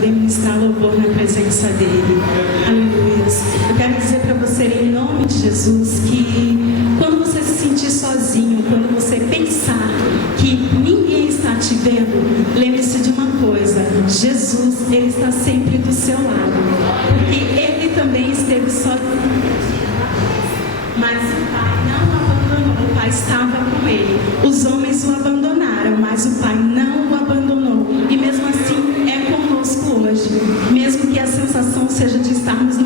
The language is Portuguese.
Vem ministrar louvor na presença dele. Aleluia. Eu quero dizer para você, em nome de Jesus, que quando você se sentir sozinho, quando você pensar que ninguém está te vendo, lembre-se de uma coisa: Jesus, ele está sempre do seu lado, porque ele também esteve sozinho, mas o Pai não o abandonou. O Pai estava com ele. Os homens o abandonaram, mas o Pai não o abandonou, e mesmo assim é conosco hoje, mesmo que a sensação seja de estarmos